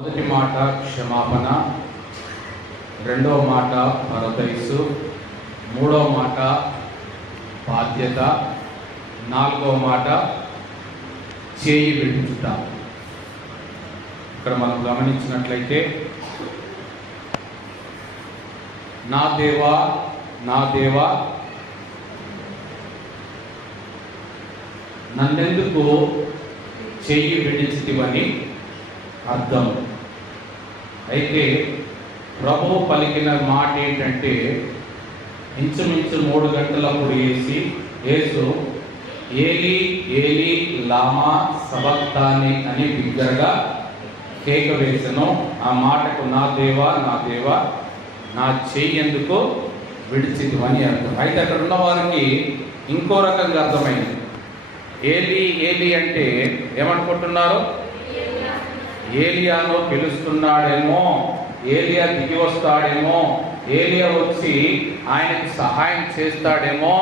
మొదటి మాట క్షమాపణ, రెండవ మాట పరదైసు, మూడవ మాట బాధ్యత, నాలుగవ మాట చేయి విడుచుట. ఇక్కడ మనం గమనించినట్లయితే నా దేవా నా దేవా నన్నెందుకు చెయ్యి విడిచితివని అర్థం. అయితే ప్రభువు పలికిన మాట ఏంటంటే, ఇంచుమించు 3 గంటలప్పుడు యేసు ఏలి ఏలి లామా సబక్తాని అని బిగ్గరగా కేక వేసెను. ఆ మాటకు నా దేవా నా చెయ్యి ఎందుకు విడిచితివని అర్థం. అయితే అక్కడ ఉన్న వారికి ఇంకో రకంగా అర్థమైంది. ఏలి ఏలి అంటే ఏమనుకుంటున్నారు? ఏలియాను పిలుస్తున్నాడేమో, ఏలియా దిగి వస్తాడేమో, ఏలియా వచ్చి ఆయనకు సహాయం చేస్తాడేమో.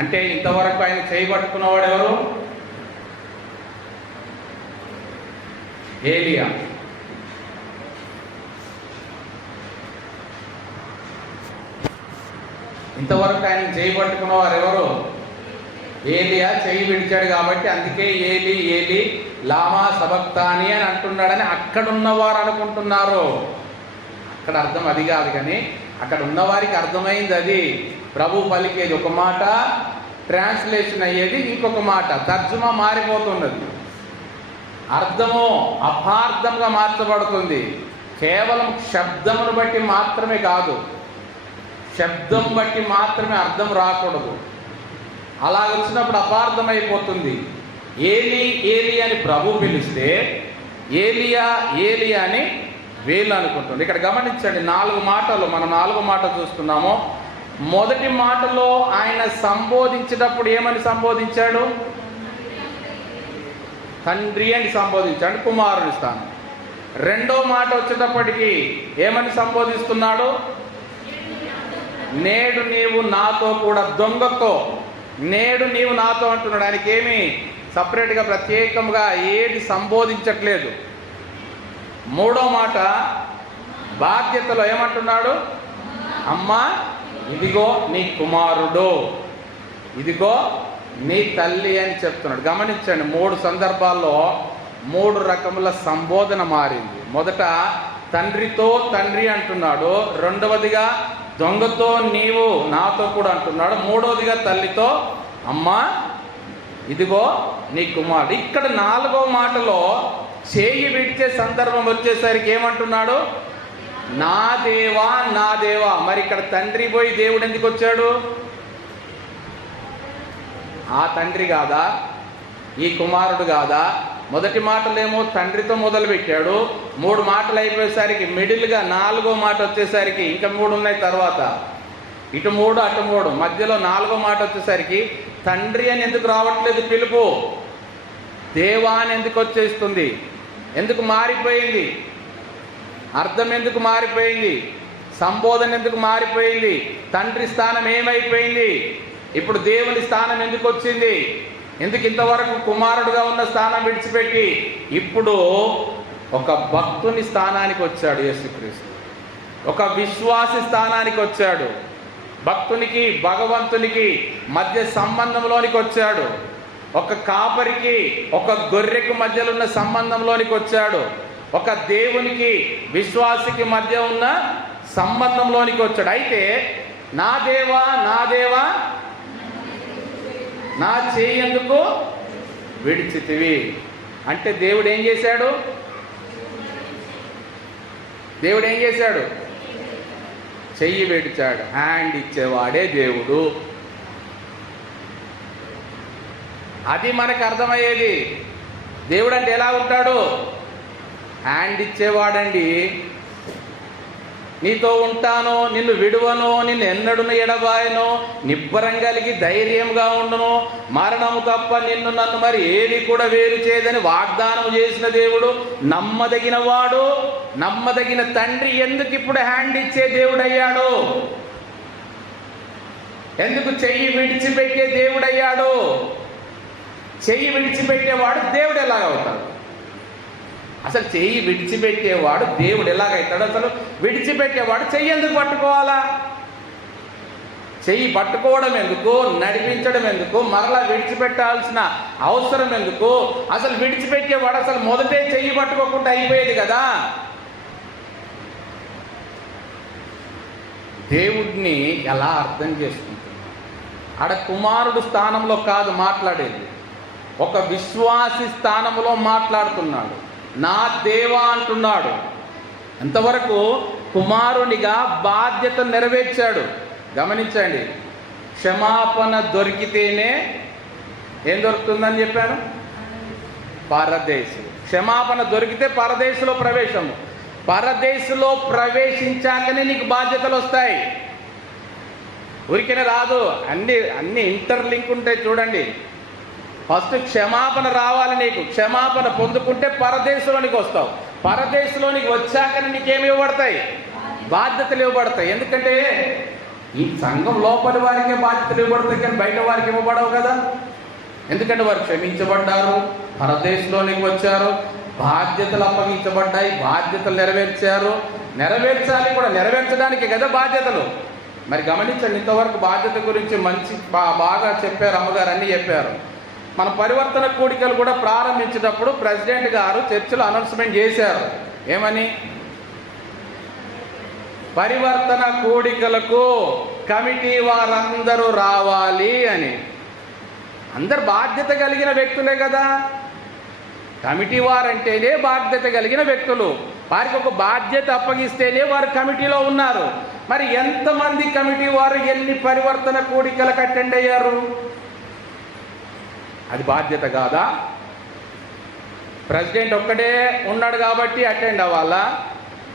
అంటే ఇంతవరకు ఆయన చేయబట్టుకున్నవాడు ఎవరు? ఏలియా. ఇంతవరకు ఆయన చేయబట్టుకున్నవారు ఎవరు? ఏలియా చెయ్యి విడిచాడు కాబట్టి అందుకే ఏలి ఏలి లామా సబక్తాని అని అంటున్నాడని అక్కడున్నవారు అనుకుంటున్నారు. అక్కడ అర్థం అది కాదు, కానీ అక్కడ ఉన్నవారికి అర్థమైంది అది. ప్రభు పలికేది ఒక మాట, ట్రాన్స్లేషన్ అయ్యేది ఇంకొక మాట, తర్జుమా మారిపోతున్నది. అర్థము అపార్థంగా మార్చబడుతుంది. కేవలం శబ్దమును బట్టి మాత్రమే కాదు, శబ్దం బట్టి మాత్రమే అర్థం రాకూడదు. అలా వచ్చినప్పుడు అపార్థమైపోతుంది. ఏలి ఏలి అని ప్రభు పిలిస్తే ఏలియా ఏలియా అని వీళ్ళు అనుకుంటుంది. ఇక్కడ గమనించండి, 4 మాటలు మనం 4 మాట చూస్తున్నాము. మొదటి మాటలో ఆయన సంబోధించేటప్పుడు ఏమని సంబోధించాడు? తండ్రి అని సంబోధించాడు, కుమారుని స్థానం. రెండో మాట వచ్చేటప్పటికి ఏమని సంబోధిస్తున్నాడు? నేడు నీవు నాతో కూడా దొంగతో, నేడు నీవు నాతో అంటున్నాడు. ఆయనకి ఏమి సపరేట్గా ప్రత్యేకంగా ఏది సంబోధించట్లేదు. మూడో మాట బాధ్యతలో ఏమంటున్నాడు? అమ్మా ఇదిగో నీ కుమారుడు, ఇదిగో నీ తల్లి అని చెప్తున్నాడు. గమనించండి, 3 సందర్భాల్లో 3 రకముల సంబోధన మారింది. మొదట తండ్రితో తండ్రి అంటున్నాడు, రెండవదిగా దొంగతో నీవు నాతో కూడా అంటున్నాడు, మూడవదిగా తల్లితో అమ్మా ఇదిగో నీ కుమారుడు. ఇక్కడ 4వ మాటలో చేయి విడిచే సందర్భం వచ్చేసరికి ఏమంటున్నాడు? నా దేవా నా దేవా. మరి ఇక్కడ తండ్రి పోయి దేవుడు ఎందుకు వచ్చాడు? ఆ తండ్రి కాదా? ఈ కుమారుడు కాదా? మొదటి మాటలేమో తండ్రితో మొదలు పెట్టాడు, 3 మాటలు అయిపోయేసరికి మిడిల్గా 4వ మాట వచ్చేసరికి ఇంకా 3 ఉన్నాయి. తర్వాత ఇటు 3 అటు 3, మధ్యలో 4వ మాట వచ్చేసరికి తండ్రి అని ఎందుకు రావట్లేదు పిలుపు? దేవా అని ఎందుకు వచ్చేస్తుంది? ఎందుకు మారిపోయింది? అర్థం ఎందుకు మారిపోయింది? సంబోధన ఎందుకు మారిపోయింది? తండ్రి స్థానం ఏమైపోయింది? ఇప్పుడు దేవుని స్థానం ఎందుకు వచ్చింది? ఎందుకు ఇంతవరకు కుమారుడుగా ఉన్న స్థానం విడిచిపెట్టి ఇప్పుడు ఒక భక్తుని స్థానానికి వచ్చాడు యేసుక్రీస్తు. ఒక విశ్వాసి స్థానానికి వచ్చాడు. భక్తునికి భగవంతునికి మధ్య సంబంధంలోనికి వచ్చాడు. ఒక కాపరికి ఒక గొర్రెకు మధ్యలో ఉన్న సంబంధంలోనికి వచ్చాడు. ఒక దేవునికి విశ్వాసికి మధ్య ఉన్న సంబంధంలోనికి వచ్చాడు. అయితే నా దేవా నా దేవా నా చేయి ఎందుకు విడిచితివి అంటే దేవుడు ఏం చేశాడు? దేవుడు ఏం చేశాడు? చెయ్యి విడిచాడు. హ్యాండ్ ఇచ్చేవాడే దేవుడు. అది మనకు అర్థమయ్యేది. దేవుడు అంటే ఎలా ఉంటాడు? హ్యాండ్ ఇచ్చేవాడండి. నీతో ఉంటాను, నిన్ను విడువను, నిన్ను ఎన్నడును ఎడబాయను, నిబ్బరం కలిగి ధైర్యంగా ఉండును, మరణము తప్ప నిన్ను నన్ను మరి ఏది కూడా వేరు చేయదని వాగ్దానం చేసిన దేవుడు, నమ్మదగిన వాడు, నమ్మదగిన తండ్రి. ఎందుకు ఇప్పుడు హ్యాండ్ ఇచ్చే దేవుడు అయ్యాడు? ఎందుకు చెయ్యి విడిచిపెట్టే దేవుడు అయ్యాడు? చెయ్యి విడిచిపెట్టేవాడు దేవుడు ఎలాగవుతాడు? అసలు చెయ్యి విడిచిపెట్టేవాడు దేవుడు ఎలాగైతాడు? అసలు విడిచిపెట్టేవాడు చెయ్యి ఎందుకు పట్టుకోవాలా? చెయ్యి పట్టుకోవడం ఎందుకు? నడిపించడం ఎందుకు? మరలా విడిచిపెట్టాల్సిన అవసరం ఎందుకు? అసలు విడిచిపెట్టేవాడు అసలు మొదటే చెయ్యి పట్టుకోకుండా అయిపోయేది కదా. దేవుడిని ఎలా అర్థం చేసుకుంటున్నాడు? ఆడ కుమారుడు స్థానంలో కాదు మాట్లాడేది, ఒక విశ్వాసి స్థానంలో మాట్లాడుతున్నాడు. నా దేవా అంటున్నాడు. ఎంతవరకు కుమారునిగా బాధ్యత నెరవేర్చాడు. గమనించండి, క్షమాపణ దొరికితేనే ఏం దొరుకుతుందని చెప్పాను? పరదేశు. క్షమాపణ దొరికితే పరదేశులో ప్రవేశము. పరదేశులో ప్రవేశించాకనే నీకు బాధ్యతలు వస్తాయి. ఊరికనే రాదు. అన్ని ఇంటర్లింక్ ఉంటాయి. చూడండి, ఫస్ట్ క్షమాపణ రావాలి. నీకు క్షమాపణ పొందుకుంటే పరదేశంలోనికి వస్తావు. పరదేశంలోనికి వచ్చాకనే నీకేమి ఇవ్వబడతాయి? బాధ్యతలు ఇవ్వబడతాయి. ఎందుకంటే ఈ సంఘం లోపలి వారికే బాధ్యతలు ఇవ్వబడతాయి, కానీ బయట వారికి ఇవ్వబడవు కదా. ఎందుకంటే వారు క్షమించబడ్డారు, పరదేశంలోనికి వచ్చారు, బాధ్యతలు అప్పగించబడ్డాయి, బాధ్యతలు నెరవేర్చారు. నెరవేర్చాలి కూడా, నెరవేర్చడానికి కదా బాధ్యతలు. మరి గమనించండి, ఇంతవరకు బాధ్యత గురించి బాగా చెప్పారు అమ్మగారు, అన్నీ చెప్పారు. మన పరివర్తన కూడికలు కూడా ప్రారంభించేటప్పుడు ప్రెసిడెంట్ గారు చర్చిలో అనౌన్స్మెంట్ చేశారు. ఏమని? పరివర్తన కూడికలకు కమిటీ వారందరూ రావాలి అని. అందరు బాధ్యత కలిగిన వ్యక్తులే కదా. కమిటీ వారంటేనే బాధ్యత కలిగిన వ్యక్తులు. వారికి ఒక బాధ్యత అప్పగిస్తేనే వారు కమిటీలో ఉన్నారు. మరి ఎంతమంది కమిటీ వారు ఎన్ని పరివర్తన కూడికలకు అటెండ్ అయ్యారు? అది బాధ్యత కాదా? ప్రెసిడెంట్ ఒక్కడే ఉన్నాడు కాబట్టి అటెండ్ అవ్వాలా?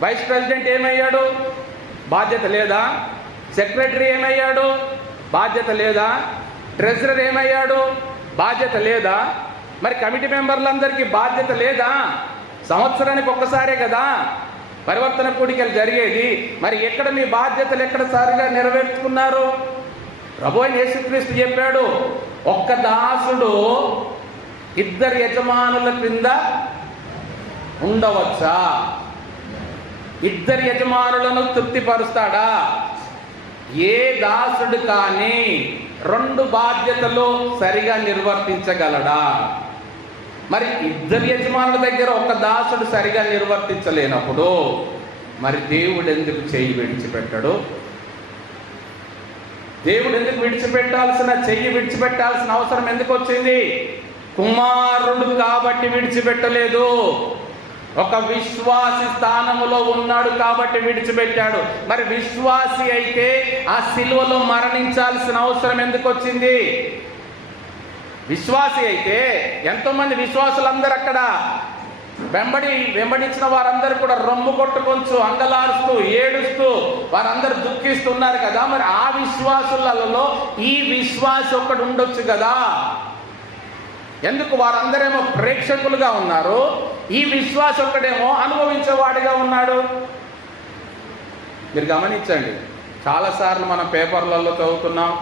వైస్ ప్రెసిడెంట్ ఏమయ్యాడు? బాధ్యత లేదా? సెక్రటరీ ఏమయ్యాడు? బాధ్యత లేదా? ట్రెజరర్ ఏమయ్యాడు? బాధ్యత లేదా? మరి కమిటీ మెంబర్లందరికీ బాధ్యత లేదా? సంవత్సరానికి ఒక్కసారే కదా పరివర్తన కూడికలు జరిగేది. మరి ఎక్కడ మీ బాధ్యతలు ఎక్కడ సారిగా నెరవేర్చుకున్నారు? ప్రభువైన యేసుక్రీస్తు చెప్పాడు, ఒక్క దాసుడు ఇద్దరు యజమానుల క్రింద ఉండవచ్చా? ఇద్దరు యజమానులను తృప్తిపరుస్తాడా? ఏ దాసుడు కానీ రెండు బాధ్యతలు సరిగా నిర్వర్తించగలడా? మరి ఇద్దరు యజమానుల దగ్గర ఒక దాసుడు సరిగా నిర్వర్తించలేనప్పుడు మరి దేవుడు ఎందుకు చెయ్యి విడిచిపెట్టాడు? దేవుడు ఎందుకు చెయ్యి విడిచిపెట్టాల్సిన అవసరం ఎందుకు వచ్చింది? కుమారుడు కాబట్టి విడిచిపెట్టలేదు. ఒక విశ్వాసి స్థానములో ఉన్నాడు కాబట్టి విడిచిపెట్టాడు. మరి విశ్వాసి అయితే ఆ సిలువలో మరణించాల్సిన అవసరం ఎందుకు వచ్చింది? విశ్వాసి అయితే ఎంతోమంది విశ్వాసులందరూ అక్కడ వెంబడించిన వారందరూ కూడా రొమ్ము కొట్టుకొంచు, అంగలారుస్తూ, ఏడుస్తూ వారందరూ దుఃఖిస్తున్నారు కదా. మరి ఆ విశ్వాసులలో ఈ విశ్వాసి ఒక్కడు ఉండొచ్చు కదా. ఎందుకు వారందరేమో ప్రేక్షకులుగా ఉన్నారు, ఈ విశ్వాస ఒక్కడేమో అనుభవించేవాడిగా ఉన్నాడు? మీరు గమనించండి, చాలాసార్లు మనం పేపర్లలో చదువుతున్నాం,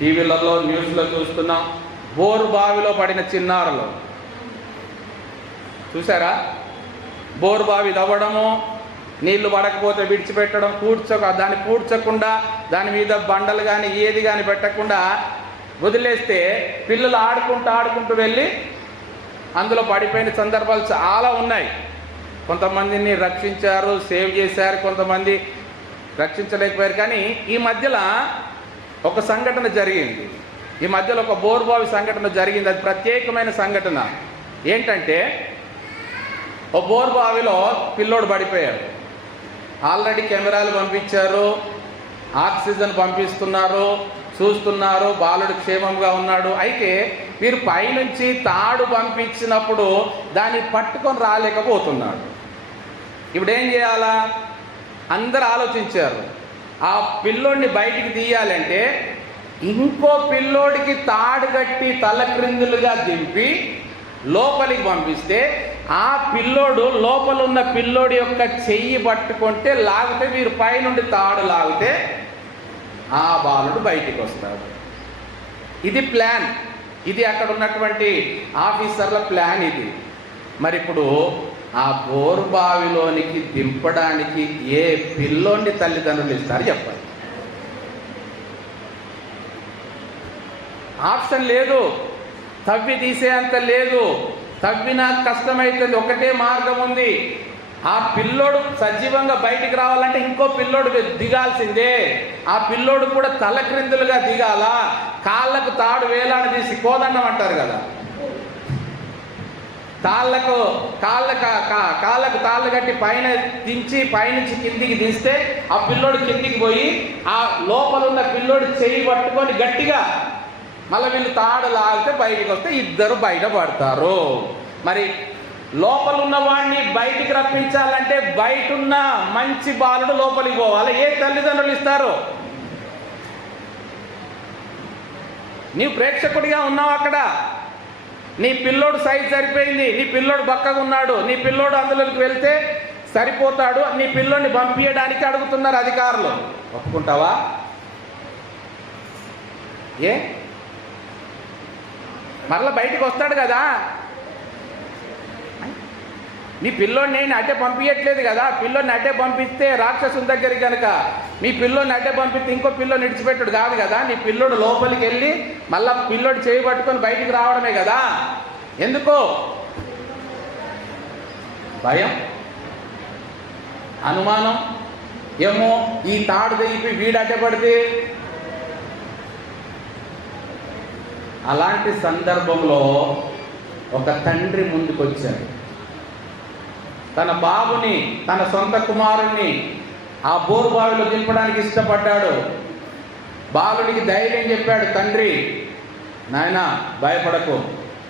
టీవీలలో న్యూస్లో చూస్తున్నాం. బోరు బావిలో పడిన చిన్నారులు చూసారా? బోరు బావి తవ్వడము, నీళ్లు పడకపోతే విడిచిపెట్టడం, దాన్ని పూడ్చకుండా దాని మీద బండలు కానీ ఏది కానీ పెట్టకుండా వదిలేస్తే పిల్లలు ఆడుకుంటూ వెళ్ళి అందులో పడిపోయిన సందర్భాలు చాలా ఉన్నాయి. కొంతమందిని రక్షించారు, సేవ్ చేశారు, కొంతమంది రక్షించలేకపోయారు. కానీ ఈ మధ్యలో ఒక సంఘటన జరిగింది. ఈ మధ్యలో ఒక బోరుబావి సంఘటన జరిగింది. అది ప్రత్యేకమైన సంఘటన. ఏంటంటే ఓ బోరుబావిలో పిల్లోడు పడిపోయాడు. ఆల్రెడీ కెమెరాలు పంపించారు, ఆక్సిజన్ పంపిస్తున్నారు, చూస్తున్నారు, బాలుడు క్షేమంగా ఉన్నాడు. అయితే వీరు పైనుంచి తాడు పంపించినప్పుడు దాన్ని పట్టుకొని రాలేకపోతున్నాడు. ఇప్పుడు ఏం చేయాలా? అందరూ ఆలోచించారు. ఆ పిల్లోడిని బయటికి తీయాలంటే ఇంకో పిల్లోడికి తాడు కట్టి తల క్రిందులుగా దింపి లోపలికి పంపిస్తే ఆ పిల్లోడు లోపల ఉన్న పిల్లోడి యొక్క చెయ్యి పట్టుకుంటే లాగితే, వీరు పైనుండి తాడు లాగితే ఆ బాలుడు బయటికి వస్తాడు. ఇది ప్లాన్. ఇది అక్కడ ఉన్నటువంటి ఆఫీసర్ల ప్లాన్ ఇది. మరి ఇప్పుడు ఆ బోరుబావిలోనికి దింపడానికి ఏ పిల్లోని తల్లిదండ్రులు ఇస్తారు చెప్పండి? ఆప్షన్ లేదు, తవ్వి తీసేంత లేదు, తవ్వినా కష్టమవుతుంది. ఒకటే మార్గం ఉంది, ఆ పిల్లోడు సజీవంగా బయటికి రావాలంటే ఇంకో పిల్లోడు దిగాల్సిందే. ఆ పిల్లోడు కూడా తలక్రిందులుగా దిగాల, కాళ్ళకు తాడు వేలాడదీసి కోదండం అంటారు కదా, కాళ్ళకు తాళ్ళు కట్టి పైన దించి పైనుంచి కిందికి దిస్తే ఆ పిల్లోడు కిందికి పోయి ఆ లోపల ఉన్న పిల్లోడు చెయ్యి పట్టుకొని గట్టిగా మళ్ళీ వీళ్ళు తాడు లాగితే బయటికి వస్తే ఇద్దరు బయట పడతారు. మరి లోపల ఉన్న వాడిని బయటికి రప్పించాలంటే బయట ఉన్న మంచి బాలుడు లోపలికి పోవాలి. ఏ తల్లిదండ్రులు ఇస్తారు? నీవు ప్రేక్షకుడిగా ఉన్నావు అక్కడ, నీ పిల్లోడు సైజ్ సరిపోయింది, నీ పిల్లోడు బక్కగా ఉన్నాడు, నీ పిల్లోడు అందులోకి వెళ్తే సరిపోతాడు, నీ పిల్లోడిని పంపించడానికి అడుగుతున్నారు అధికారులు. ఒప్పుకుంటావా? ఏ మరలా బయటికి వస్తాడు కదా, నీ పిల్లోడిని నేను అడ్డే పంపించట్లేదు కదా. పిల్లోడిని అడ్డే పంపిస్తే రాక్షసుని దగ్గరికి కనుక మీ పిల్లోడిని అడ్డే పంపిస్తే ఇంకో పిల్లోని విడిచిపెట్టుడు కాదు కదా. నీ పిల్లోడు లోపలికి వెళ్ళి మళ్ళా పిల్లోడు చేయి పట్టుకొని బయటికి రావడమే కదా. ఎందుకో భయం, అనుమానం, ఏమో ఈ తాడు తెగిపి వీడు అడ్డపడితే. అలాంటి సందర్భంలో ఒక తండ్రి ముందుకొచ్చాడు, తన బాబుని, తన సొంత కుమారుణ్ణి ఆ బోరుబావిలో దింపడానికి ఇష్టపడ్డాడు. బాలుడికి ధైర్యం చెప్పాడు తండ్రి, నాయనా భయపడకు,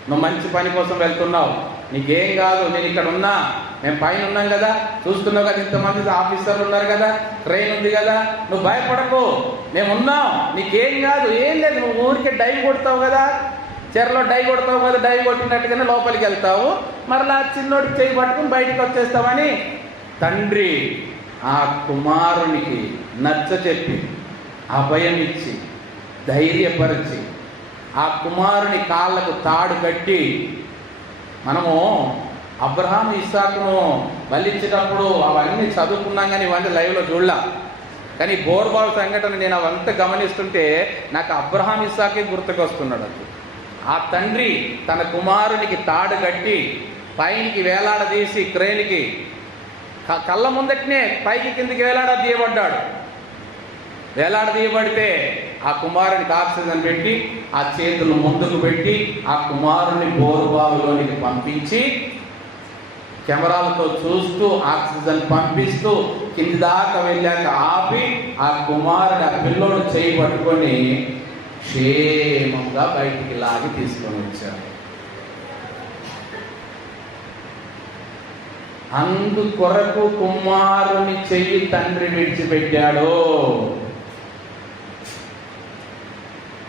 నువ్వు మంచి పని కోసం వెళ్తున్నావు, నీకేం కాదు, నేను ఇక్కడ ఉన్నా, మేము పైన ఉన్నాం కదా, చూస్తున్నావు కదా, ఇంతమంది ఆఫీసర్లు ఉన్నారు కదా, ట్రైన్ ఉంది కదా, నువ్వు భయపడకు, మేము ఉన్నాం, నీకేం కాదు, ఏం లేదు, నువ్వు ఊరికే డైవ్ కొడతావు కదా, చెరలో డై కొడతావు కదా, డై కొట్టినట్టుగానే లోపలికి వెళ్తావు, మరలా చిన్నోడికి చేయి పట్టుకుని బయటికి వచ్చేస్తావని తండ్రి ఆ కుమారునికి నచ్చ చెప్పి అభయం ఇచ్చి ధైర్యపరిచి ఆ కుమారుని కాళ్ళకు తాడు కట్టి, మనము అబ్రహాం ఇస్సాకును బలిచ్చేటప్పుడు అవన్నీ చదువుకున్నాం కానీ ఇవన్నీ లైవ్లో చూడలా. కానీ బోరుబావి సంఘటన నేను అవంతా గమనిస్తుంటే నాకు అబ్రహాం ఇస్సాకే గుర్తుకొస్తున్నాడు. అది ఆ తండ్రి తన కుమారునికి తాడు కట్టి పైకి వేలాడదీసి క్రేన్కి కళ్ళ ముందటనే పైకి కిందికి వేలాడదీయబడ్డాడు. వేలాడదీయబడితే ఆ కుమారునికి ఆక్సిజన్ పెట్టి ఆ చేతులు ముందుకు పెట్టి ఆ కుమారుని బోరుబావిలోనికి పంపించి కెమెరాలతో చూస్తూ ఆక్సిజన్ పంపిస్తూ కింది దాకా వెళ్ళాక ఆపి ఆ కుమారుడు ఆ పిల్లోడు చేయి పట్టుకొని క్షేమంగా బయటికి లాగి తీసుకొని వచ్చారు. అందుకొరకు కుమారుని చెయ్యి తండ్రి విడిచిపెట్టాడు.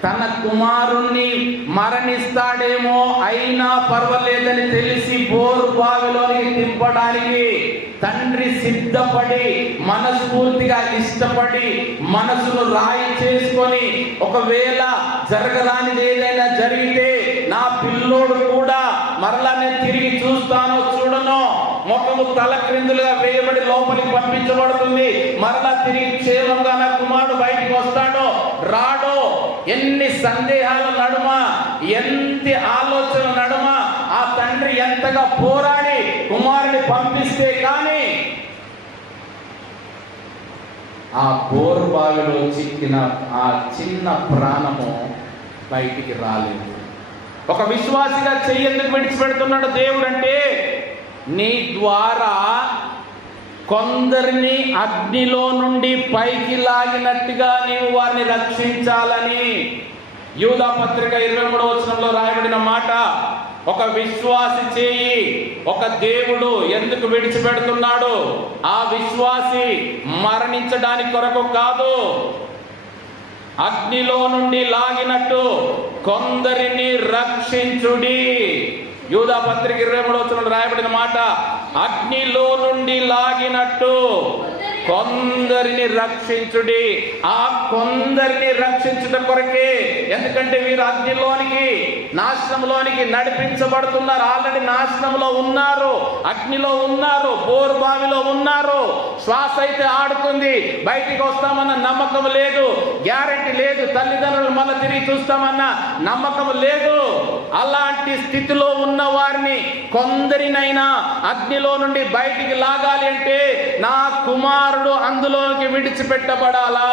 తన కుమారుణ్ణి మరణిస్తాడేమో అయినా పర్వాలేదని తెలిసి బోరుబావిలోనికి దింపడానికి తండ్రి సిద్ధపడి మనస్ఫూర్తిగా ఇష్టపడి మనసును రాయి చేసుకొని ఒకవేళ జరగరానిది ఏదైనా జరిగితే నా పిల్లోడు కూడా మరలా నేను తిరిగి చూస్తానో చూడనో, ముఖము తల క్రిందులుగా వేయబడి లోపలికి పంపించబడుతుంది, మరలా తిరిగి క్షేమంగా నా కుమారుడు బయటికి వస్తాడో రాడో, ఎన్ని సందేహాల నడుమ, ఎంత ఆలోచన నడుమ ఆ తండ్రి ఎంతగా పోరాడి కుమారుని పంపిస్తే కానీ ఆ బోరుబావిలో చిక్కిన ఆ చిన్న ప్రాణము బయటికి రాలేదు. ఒక విశ్వాసిగా చెయ్యేందుకు విడిచిపెడుతున్నాడు దేవుడు అంటే, నీ ద్వారా కొందరిని అగ్నిలో నుండి పైకి లాగినట్టుగా నీవు వారిని రక్షించాలని. యూదా పత్రిక 23వ వచనంలో రాయబడిన మాట, ఒక విశ్వాసి చేయి ఒక దేవుడు ఎందుకు విడిచిపెడుతున్నాడు? ఆ విశ్వాసి మరణించడానికి కొరకు కాదు, అగ్నిలో నుండి లాగినట్టు కొందరిని రక్షించుడి. యూదా పత్రిక 23వ వచనంలో రాయబడిన మాట, అగ్నిలో నుండి లాగినట్టు కొందరిని రక్షించుడి. ఆ కొందరిని రక్షించుట కొరకే. ఎందుకంటే వీరు అగ్నిలోనికి, నాశనంలోనికి నడిపించబడుతున్నారు. ఆల్రెడీ నాశనంలో ఉన్నారు, అగ్నిలో ఉన్నారు, బోరుబావిలో ఉన్నారు. శ్వాస అయితే ఆడుతుంది, బయటికి వస్తామన్న నమ్మకం లేదు, గ్యారెంటీ లేదు. తల్లిదండ్రులు మళ్ళీ తిరిగి చూస్తామన్న నమ్మకం లేదు. అలాంటి స్థితిలో ఉన్న వారిని కొందరినైనా అగ్నిలో నుండి బయటికి లాగాలి అంటే నా కుమారుడు అందులోకి విడిచిపెట్టబడాలా,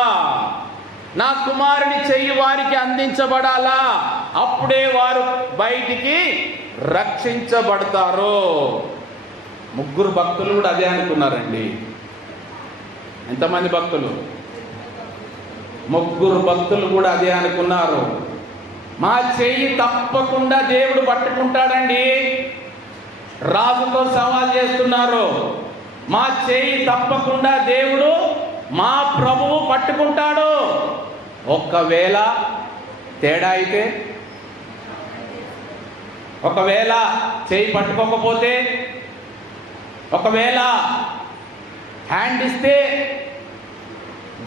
నా కుమారుని చెయ్యి వారికి అందించబడాలా. అప్పుడే వారు బయటికి రక్షించబడతారు. ముగ్గురు భక్తులు కూడా అదే అనుకున్నారండి. ఎంతమంది భక్తులు? ముగ్గురు భక్తులు కూడా అదే అనుకున్నారు. మా చెయ్యి తప్పకుండా దేవుడు పట్టుకుంటాడండి. రాజుతో సవాల్ చేస్తున్నారు. మా చెయ్యి తప్పకుండా దేవుడు, మా ప్రభువు పట్టుకుంటాడు. ఒక్కవేళ తేడా అయితే, ఒకవేళ చెయ్యి పట్టుకోకపోతే, ఒకవేళ హ్యాండ్ ఇస్తే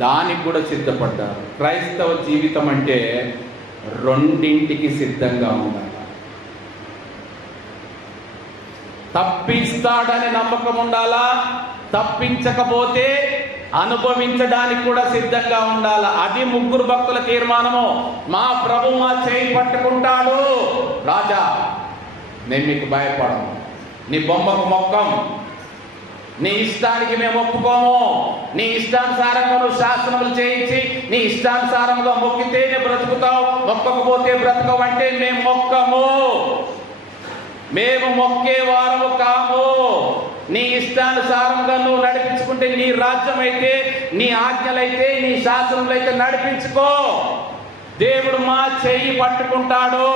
దానికి కూడా సిద్ధపడ్డారు. క్రైస్తవ జీవితం అంటే రెండింటికి సిద్ధంగా ఉండాలి. తప్పిస్తాడని నమ్మకం ఉండాలా, తప్పించకపోతే అనుభవించడానికి కూడా సిద్ధంగా ఉండాలా. అది ముగ్గురు భక్తుల తీర్మానము. మా ప్రభు మా చేయి పట్టుకుంటాడు. రాజా, నేను మీకు భయపడను, నీ బొమ్మకు మొక్కం, నీ ఇష్టానికి మేము ఒప్పుకోము. నీ ఇష్టానుసారంగా నువ్వు శాసనములు చేయించి నీ ఇష్టానుసారంగా మొక్కితేనే బ్రతుకుతావు, మొక్కకపోతే బ్రతకవు అంటే మేము మొక్కము. మేము మొక్కే వారము కాము. నీ ఇష్టానుసారంగా నువ్వు నడిపించుకుంటే, నీ రాజ్యం అయితే, నీ ఆజ్ఞలైతే, నీ శాసనములైతే నడిపించుకో. దేవుడు మా చెయ్యి పట్టుకుంటాడు.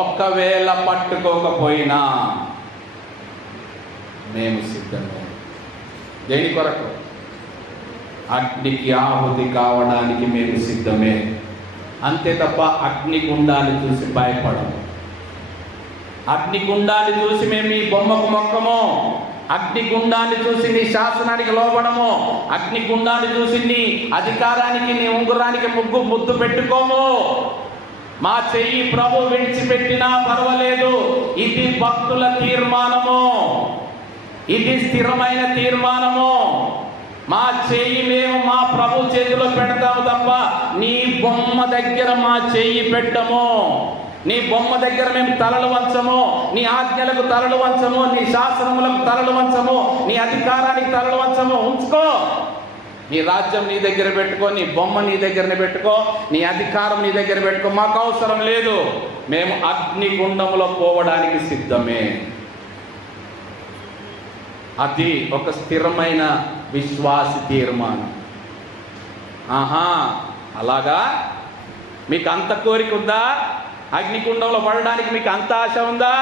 ఒక్కవేళ పట్టుకోకపోయినా మేము సిద్ధంగా. దేని కొరకు? అగ్నికి ఆహుతి కావడానికి మేము సిద్ధమే. అంతే తప్ప అగ్నిగుండాన్ని చూసి భయపడము. అగ్నిగుండాన్ని చూసి మేము నీ బొమ్మకు మొక్కము. అగ్నిగుండాన్ని చూసి నీ శాసనానికి లోబడము. అగ్నిగుండాన్ని చూసి నీ అధికారానికి, నీ ఉంగురానికి ముద్దు పెట్టుకోము. మా చెయ్యి ప్రభు విడిచిపెట్టినా పర్వాలేదు. ఇది భక్తుల తీర్మానము, ఇది స్థిరమైన తీర్మానము. మా చెయ్యి మేము మా ప్రభు చేతిలో పెడతాము తప్ప నీ బొమ్మ దగ్గర మా చెయ్యి పెట్టము. నీ బొమ్మ దగ్గర మేము తలలు వంచము. నీ ఆజ్ఞలకు తలలు వంచము. నీ శాసనములకు తలలు వంచము. నీ అధికారానికి తలలు వంచము. ఉంచుకో. నీ రాజ్యం నీ దగ్గర పెట్టుకో, నీ బొమ్మ నీ దగ్గరనే పెట్టుకో, నీ అధికారం నీ దగ్గర పెట్టుకో. మాకు అవసరం లేదు. మేము అగ్నిగుండంలో పోవడానికి సిద్ధమే. అది ఒక స్థిరమైన విశ్వాసి తీర్మానం. ఆహా, అలాగా? మీకు అంత కోరిక ఉందా? అగ్నిగుండంలో పడడానికి మీకు అంత ఆశ ఉందా?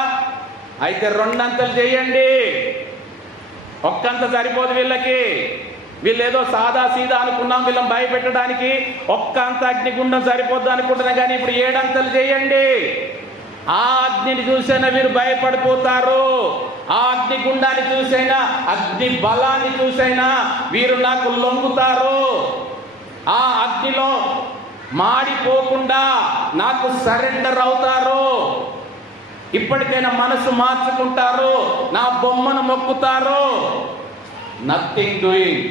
అయితే రెండంతలు చేయండి. ఒక్కంత సరిపోదు వీళ్ళకి. వీళ్ళు ఏదో సాదా సీదా అనుకున్నాం, వీళ్ళని భయపెట్టడానికి ఒక్క అంత అగ్నిగుండం సరిపోద్దు అనుకుంటున్నాం. కానీ ఇప్పుడు 7 అంతలు చేయండి. ఆ అగ్నిని చూసైనా వీరు భయపడిపోతారు. ఆ అగ్నిగుండాన్ని చూసైనా, అగ్ని బలాన్ని చూసైనా వీరు నాకు లొంగుతారు. ఆ అగ్నిలో మాడిపోకుండా నాకు సరెండర్ అవుతారు. ఇప్పటికైనా మనసు మార్చుకుంటారు, నా బొమ్మను మొక్కుతారు. Nothing doing.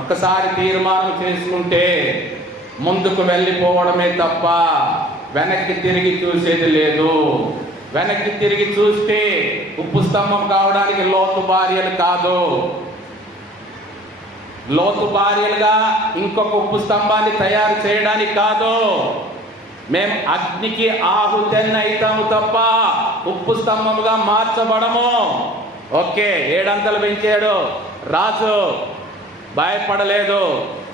ఒక్కసారి తీర్మానం చేసుకుంటే ముందుకు వెళ్ళిపోవడమే తప్ప వెనక్కి తిరిగి చూసేది లేదు. వెనక్కి తిరిగి చూస్తే ఉప్పు స్తంభం కావడానికి లోతు భార్యలు కాదు, లోతు భార్యలుగా ఇంకొక ఉప్పు స్తంభాన్ని తయారు చేయడానికి కాదు. మేము అగ్నికి ఆహుతెన్న అవుతాము తప్ప ఉప్పు స్తంభముగా మార్చబడము. ఓకే, 7 అంతలు పెంచాడు రాజు, భయపడలేదు.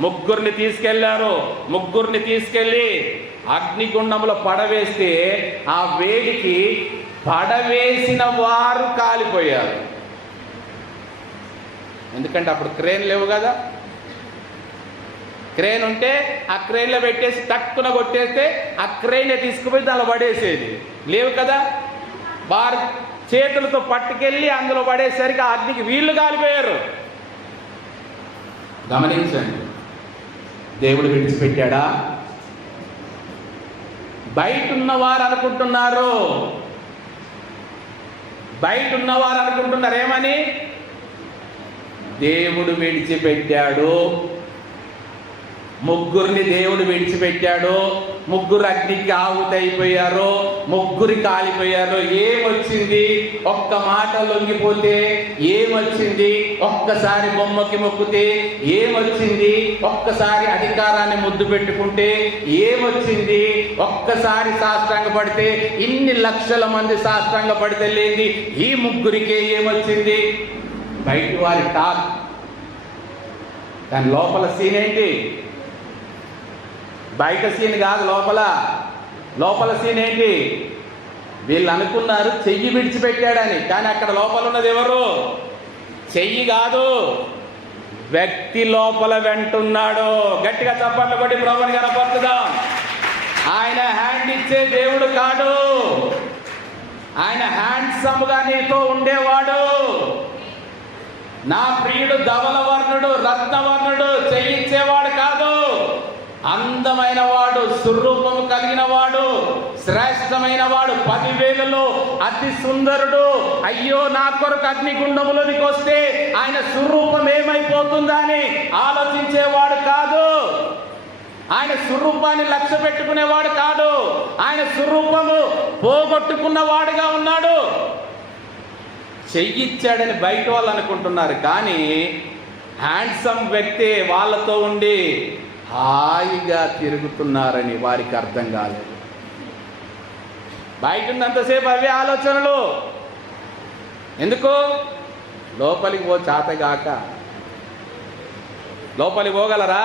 ముగ్గురిని తీసుకెళ్లారు. ముగ్గురిని తీసుకెళ్లి అగ్నిగుండంలో పడవేస్తే ఆ వేడికి పడవేసిన వారు కాలిపోయారు. ఎందుకంటే అప్పుడు క్రేన్ లేవు కదా. క్రేన్ ఉంటే ఆ క్రేన్లో పెట్టేసి టక్కున కొట్టేస్తే ఆ క్రేన్ తీసుకుపోయి దానిలో పడేసేది. లేవు కదా. వారు చేతులతో పట్టుకెళ్ళి అందులో పడేసరికి ఆ అగ్నికి వీళ్ళు కాలిపోయారు. గమనించండి, దేవుడు విడిచిపెట్టాడా? బయట ఉన్నవారు అనుకుంటున్నారు ఏమని? దేవుడు విడిచిపెట్టాడు. ముగ్గురిని దేవుడు విడిచిపెట్టాడు. ముగ్గురు అగ్నికి ఆహుతైపోయారు, ముగ్గురు కాలిపోయారు. ఏమొచ్చింది? ఒక్క మాట లొంగిపోతే ఏమొచ్చింది? ఒక్కసారి బొమ్మకి మొక్కితే ఏమొచ్చింది? ఒక్కసారి అధికారాన్ని ముద్దు పెట్టుకుంటే ఏమొచ్చింది? ఒక్కసారి సాష్టాంగ పడితే ఇన్ని లక్షల మంది సాష్టాంగ పడితే లేని ఈ ముగ్గురికే ఏమొచ్చింది? బయట వారి టాక్, దాని లోపల సీన్ ఏంటి? బయట సీన్ కాదు, లోపల సీన్ ఏంటి? వీళ్ళు అనుకున్నారు చెయ్యి విడిచిపెట్టాడని, కానీ అక్కడ లోపల ఉన్నది ఎవరు? చెయ్యి కాదు, వ్యక్తి లోపల వెంటున్నాడు. గట్టిగా చప్పట్లు కొట్టి ప్రభువుని కనపరుచుదాం. ఆయన హ్యాండ్ ఇచ్చే దేవుడు కాదు, ఆయన హ్యాండ్సమ్గా నీతో ఉండేవాడు. నా ప్రియుడు ధవలవర్ణుడు, రత్నవర్ణుడు, చెయ్యిచ్చేవాడు కాదు. అందమైన వాడు, స్వరూపము కలిగిన వాడు, శ్రేష్టమైన వాడు, 10,000లో అతి సుందరుడు. అయ్యో నా కొరకు అగ్నిగుండములోనికి వస్తే ఆయన స్వరూపం ఏమైపోతుందా అని ఆలోచించేవాడు కాదు. ఆయన స్వరూపాన్ని లక్ష్య పెట్టుకునేవాడు కాదు. ఆయన స్వరూపము పోగొట్టుకున్నవాడుగా ఉన్నాడు. చెయ్యిచ్చాడని బయట వాళ్ళు అనుకుంటున్నారు, కానీ హ్యాండ్సమ్ వ్యక్తి వాళ్ళతో ఉండి హాయిగా తిరుగుతున్నారని వారికి అర్థం కాలేదు. బయట ఉన్నంతసేపు అవే ఆలోచనలు. ఎందుకు? లోపలికి చాతగాక. లోపలికి పోగలరా?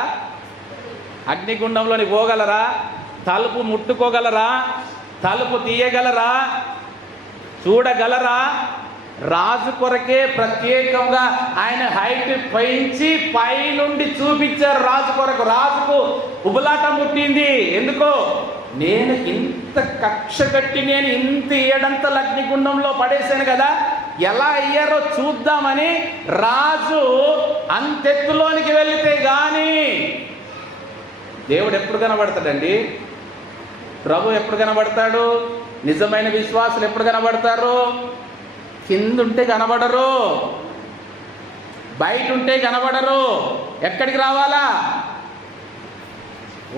అగ్నిగుండంలోని పోగలరా? తలుపు ముట్టుకోగలరా? తలుపు తీయగలరా? చూడగలరా? రాజు కొరకే ప్రత్యేకంగా ఆయన హైట్ పెంచి పై నుండి చూపించారు రాజు కొరకు. రాజుకు ఉబలాటం పుట్టింది. ఎందుకో? నేను ఇంత కక్ష కట్టి నేను ఇంత ఏడంతల అగ్నిగుండంలో పడేశాను కదా, ఎలా అయ్యారో చూద్దామని రాజు అంతెత్తులోనికి వెళితే గాని దేవుడు ఎప్పుడు కనబడతాడండి? ప్రభు ఎప్పుడు కనబడతాడు? నిజమైన విశ్వాసులు ఎప్పుడు కనబడతారు? కిందుంటే కనబడరు, బయట ఉంటే కనబడరు. ఎక్కడికి రావాలా?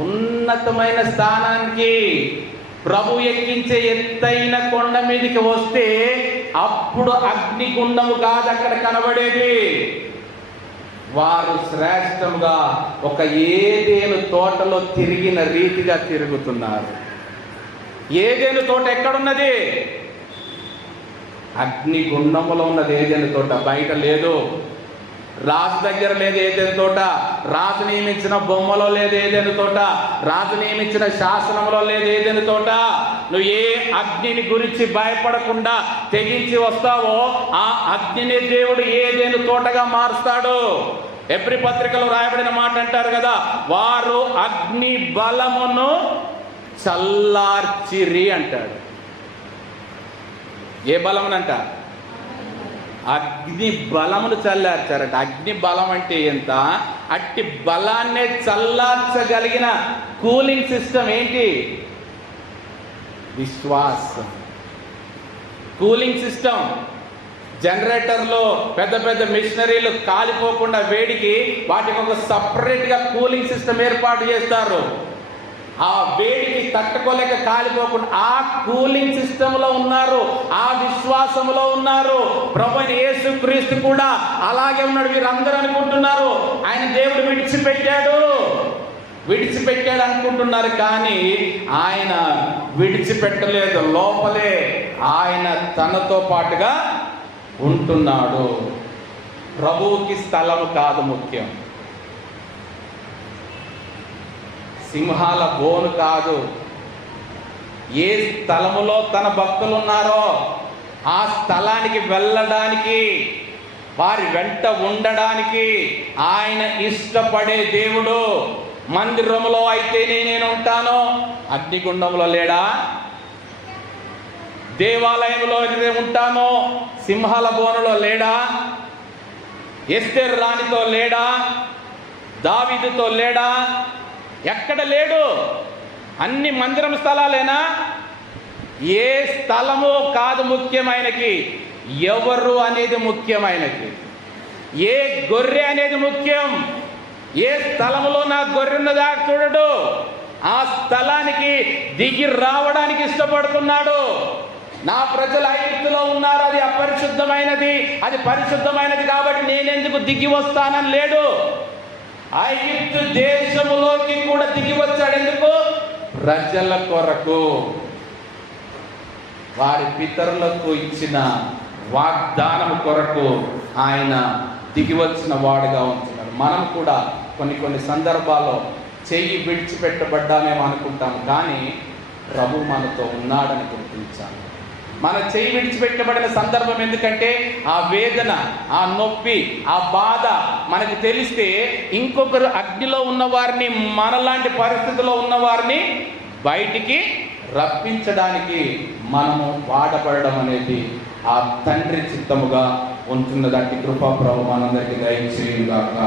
ఉన్నతమైన స్థానానికి, ప్రభు ఎక్కించే ఎత్తైన కొండ మీదకి వస్తే అప్పుడు అగ్నిగుండము కాదు అక్కడ కనబడేది. వారు శ్రేష్టంగా ఒక ఏదేను తోటలో తిరిగిన రీతిగా తిరుగుతున్నారు. ఏదేను తోట ఎక్కడున్నది? అగ్నిగుండములో ఉన్నది ఏదేను తోట, బయట లేదు. రాజు దగ్గర లేదు ఏదేను తోట, రాజు నియమించిన బొమ్మలో లేదు ఏదేను తోట, రాజు నియమించిన శాసనంలో లేదు ఏదేను తోట. నువ్వు ఏ అగ్నిని గురించి భయపడకుండా తెగించి వస్తావో ఆ అగ్నిని దేవుడు ఏదేను తోటగా మారుస్తాడు. ఎబ్రీ పత్రికలో రాయబడిన మాట అంటారు కదా, వారు అగ్ని బలమును చల్లార్చిరి అంటాడు. ఏ బలమునంట? అగ్ని బలమును చల్లార్చారట. అగ్ని బలం అంటే ఎంత? అట్టి బలాన్నే చల్లార్చగలిగిన కూలింగ్ సిస్టమ్ ఏంటి? విశ్వాసం. Cooling system. జనరేటర్లో పెద్ద పెద్ద మిషనరీలు కాలిపోకుండా వేడికి వాటికి ఒక సపరేట్గా కూలింగ్ సిస్టమ్ ఏర్పాటు చేస్తారు. ఆ వేడికి తట్టుకోలేక కాలిపోకుండా ఆ కూలింగ్ సిస్టంలో ఉన్నారు, ఆ విశ్వాసంలో ఉన్నారు. ప్రభువైన యేసుక్రీస్తు కూడా అలాగే ఉన్నాడు. వీరందరూ అనుకుంటున్నారు ఆయన దేవుడు విడిచిపెట్టాడు అనుకుంటున్నారు, కానీ ఆయన విడిచిపెట్టలేదు. లోపలే ఆయన తనతో పాటుగా ఉంటున్నాడు. ప్రభువుకి స్థలం కాదు ముఖ్యం, సింహాల బోను కాదు. ఏ స్థలములో తన భక్తులు ఉన్నారో ఆ స్థలానికి వెళ్ళడానికి, వారి వెంట ఉండడానికి ఆయన ఇష్టపడే దేవుడు. మందిరములో అయితేనే నేను ఉంటాను, అగ్నిగుండంలో లేడా? దేవాలయంలో అయితే ఉంటానో సింహాల బోనులో లేడా? ఎస్తేరు రాణితో లేడా? దావీదుతో లేడా? ఎక్కడ లేడు? అన్ని మందిరం స్థలాలేనా? ఏ స్థలము కాదు ముఖ్యమైనకి, ఎవరు అనేది ముఖ్యమైనకి. ఏ గొర్రె అనేది ముఖ్యం. ఏ స్థలములో నా గొర్రె ఉన్నదా చూడడు, ఆ స్థలానికి దిగి రావడానికి ఇష్టపడుతున్నాడు. నా ప్రజలు ఐగుప్తులో ఉన్నారు, అది అపరిశుద్ధమైనది, అది పరిశుద్ధమైనది కాబట్టి నేనెందుకు దిగి వస్తానని లేడు. ఐగుప్తు దేశములోకి కూడా దిగి వచ్చాడు. ఎందుకు? ప్రజల కొరకు, వారి పితరులకు ఇచ్చిన వాగ్దానం కొరకు ఆయన దిగి వచ్చిన వాడుగా ఉంటున్నాడు. మనం కూడా కొన్ని సందర్భాల్లో చెయ్యి విడిచిపెట్టబడ్డామేమో అనుకుంటాము, కానీ ప్రభు మనతో ఉన్నాడని గుర్తించాలి. మన చెయ్యి విడిచిపెట్టబడిన సందర్భం ఎందుకంటే ఆ వేదన, ఆ నొప్పి, ఆ బాధ మనకు తెలిస్తే ఇంకొకరు అగ్నిలో ఉన్నవారిని, మనలాంటి పరిస్థితిలో ఉన్నవారిని బయటికి రప్పించడానికి మనము వాడబడడం అనేది ఆ తండ్రి చిత్తముగా ఉంటున్నదానికి కృపా ప్రభు మనందరికీ దయచేయుగాక.